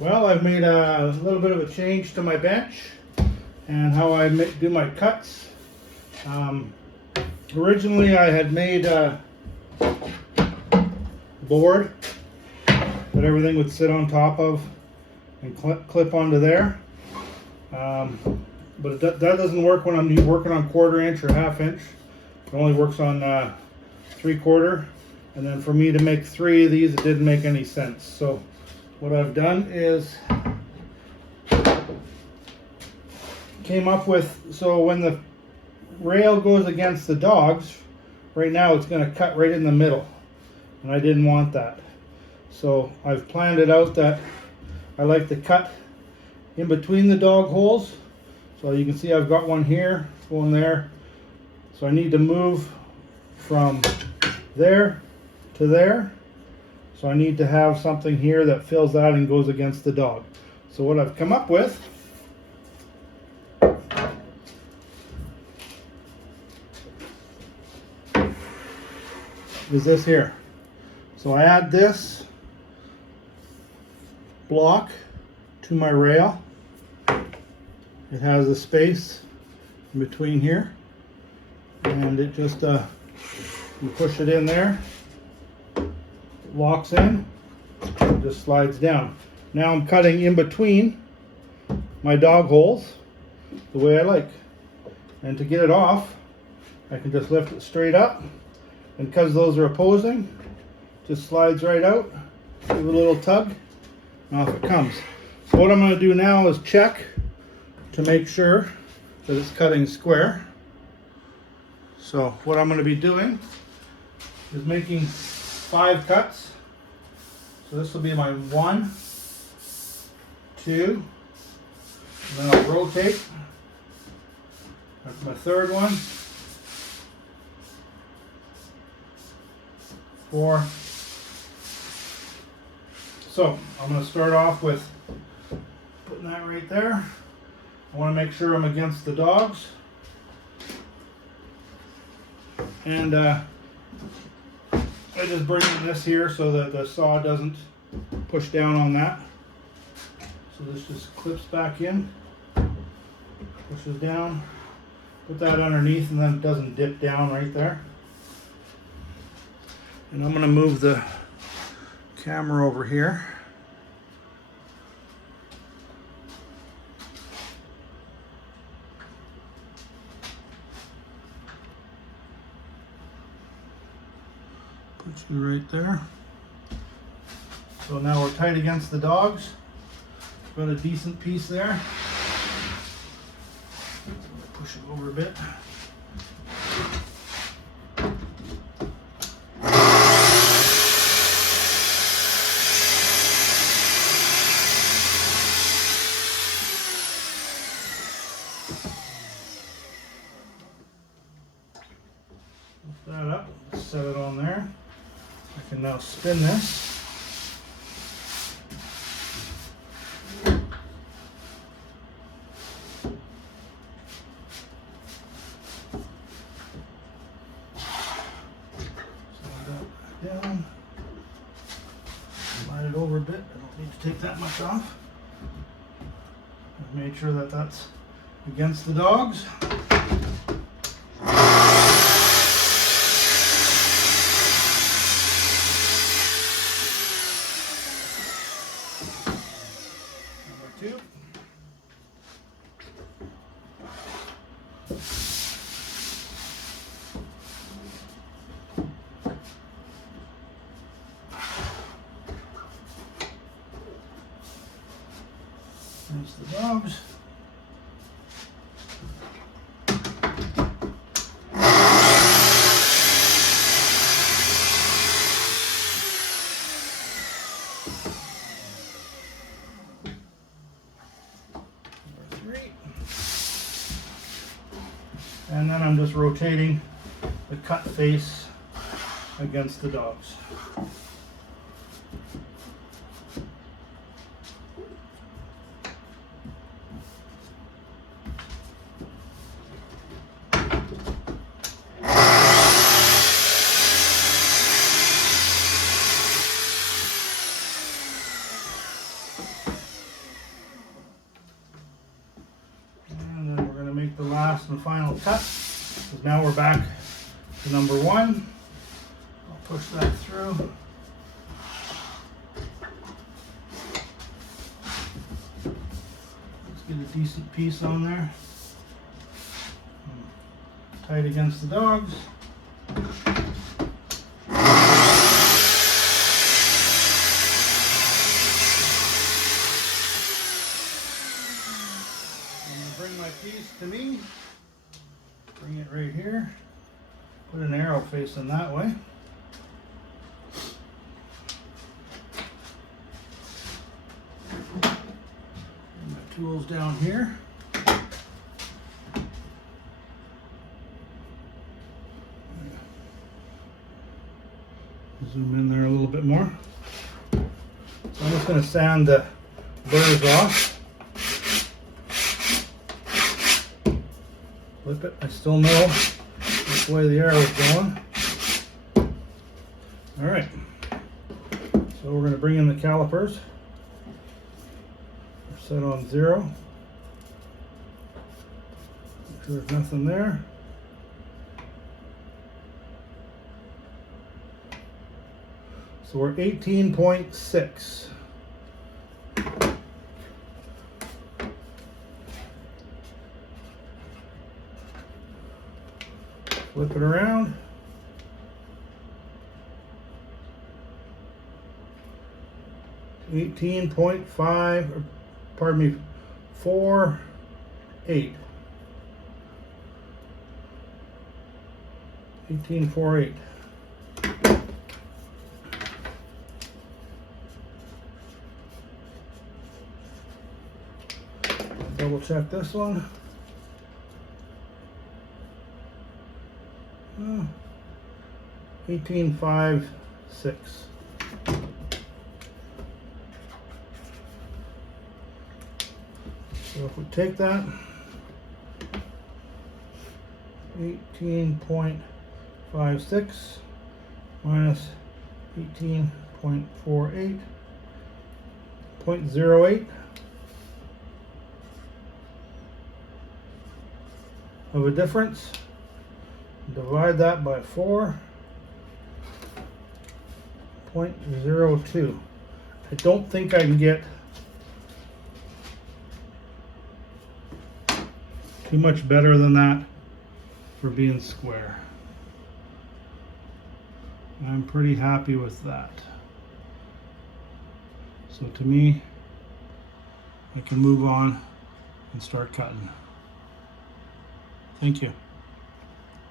Well, I've made a little bit of a change to my bench and how I do my cuts. Originally I had made a board that everything would sit on top of and clip onto there. But that doesn't work when I'm working on 1/4 inch or 1/2 inch. It only works on 3/4. And then for me to make 3 of these, it didn't make any sense. So what I've done is came up with, so when the rail goes against the dogs, right now it's going to cut right in the middle. And I didn't want that. So I've planned it out that I like to cut in between the dog holes. So you can see I've got one here, one there. So I need to move from there to there. So I need to have something here that fills that and goes against the dog. So what I've come up with is this here. So I add this block to my rail. It has a space in between here, and it just you push it in there, it locks in, it just slides down. Now I'm cutting in between my dog holes the way I like, and to get it off I can just lift it straight up, and because those are opposing, just slides right out, give it a little tug, and off it comes. So what I'm going to do now is check to make sure that it's cutting square. So what I'm going to be doing is making 5 cuts. So this will be my 1, 2, and then I'll rotate. That's my 3rd one, 4. So I'm going to start off with putting that right there. I want to make sure I'm against the dogs. And I just bring in this here so that the saw doesn't push down on that. So this just clips back in, pushes down, put that underneath, and then it doesn't dip down right there. And I'm going to move the camera over here. Put you right there. So now we're tight against the dogs. Got a decent piece there. Push it over a bit. Lift that up, set it on there. I can now spin this. Down, slide it over a bit. I don't need to take that much off. I've made sure that that's against the dogs. Number 2. There's the dogs. Number 3. And then I'm just rotating the cut face against the dogs. final cut. Because now we're back to number 1. I'll push that through. Let's get a decent piece on there. Tight against the dogs. Bring my piece to me, bring it right here, put an arrow facing that way. Bring my tools down here. Zoom in there a little bit more. So I'm just going to sand the burrs off. Flip it. I still know which way the arrow is going. Alright. So we're going to bring in the calipers. They're set on 0. Make sure there's nothing there. So we're 18.6. Flip it around. .5, pardon me, 4.8. 18.48. Double check this one. 18.56. So if we take that, 18.56 minus 18.48, 0.08 of a difference. Divide that by 4.02. I don't think I can get too much better than that for being square. I'm pretty happy with that. So to me, I can move on and start cutting. Thank you.